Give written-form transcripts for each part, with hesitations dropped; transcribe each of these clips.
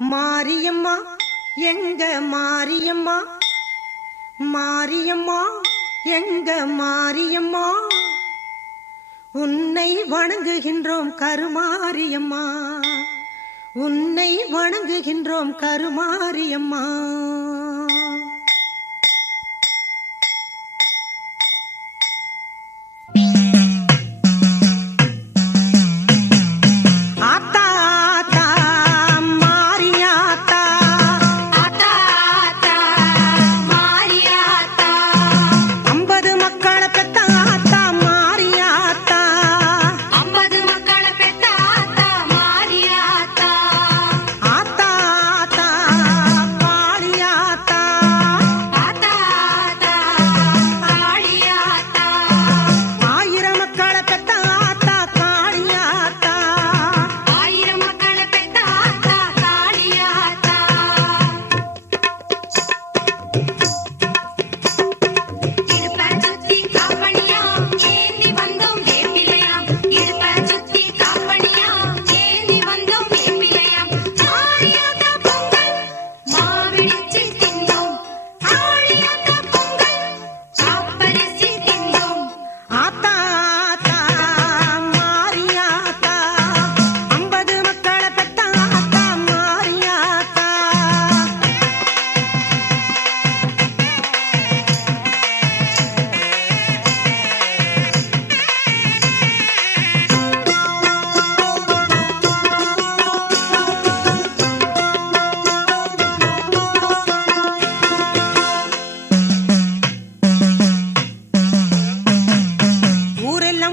மாரியம்மா எங்க மாரியம்மா, மாரியம்மா எங்க மாரியம்மா, உன்னை வணங்குகின்றோம் கருமாரியம்மா, உன்னை வணங்குகின்றோம் கருமாரியம்மா.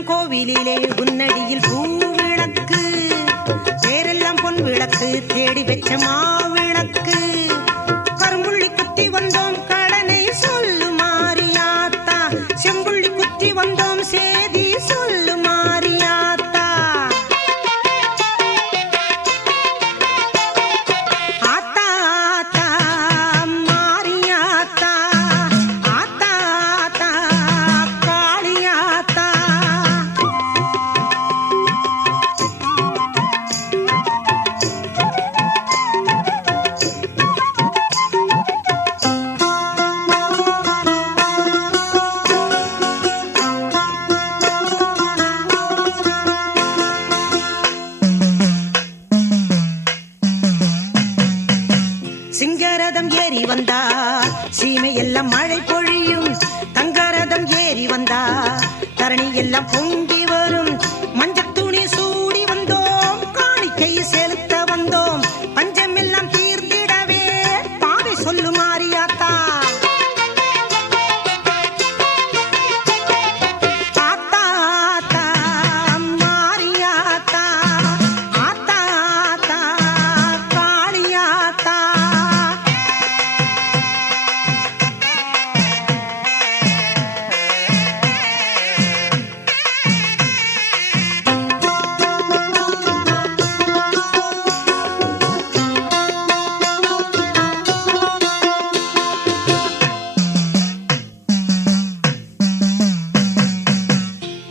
கோவிலிலே உன்னடியில் பூவிளக்கு, பேரெல்லாம் பொன் விளக்கு, தேடி வச்ச மாவிளக்கு, கரும்புள்ளி குத்தி வந்தோம் கடனை சொல்லு மாரியாத்தா, செம்புள்ளி குத்தி வந்தோம் சேதி சொல்லு மாரியாத்தா. ஆத்தா ஆத்தா மாரியாத்தா, ஆத்தா ஆத்தா காளியாத்தா. சிங்கரதம் ஏறி வந்தா சீமை எல்லாம் மழை பொழியும், தங்கரதம் ஏறி வந்தா தரணி எல்லாம் பொங்கி வரும், மஞ்சள் துணி சூடி வந்தோம் காணிக்கை செலுத்த வந்தோம், பஞ்சம் எல்லாம் தீர்ந்திடவே பாவை சொல்லு மாரியாத்தா. ஆத்தா ஆத்தா மாரியாத்தா, ஆத்தா ஆத்தா காளியாத்தா.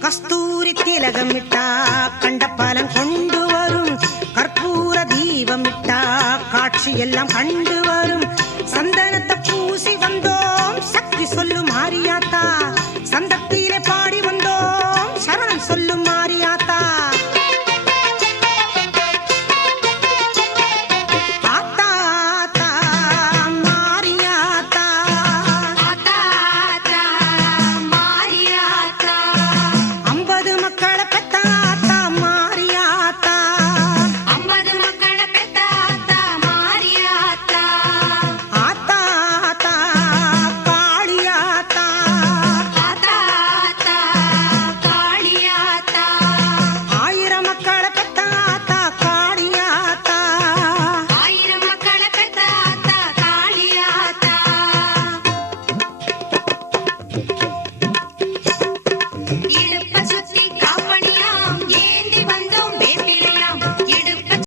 கஸ்தூரி திலகமிட்டா கண்டபாலம் கொண்டு வரும், கற்பூர தீபமிட்டா காட்சி எல்லாம் கண்டு வரும், சந்தனத்தை பூசி வந்தோம் சக்தி சொல்லு மாரியாத்தா.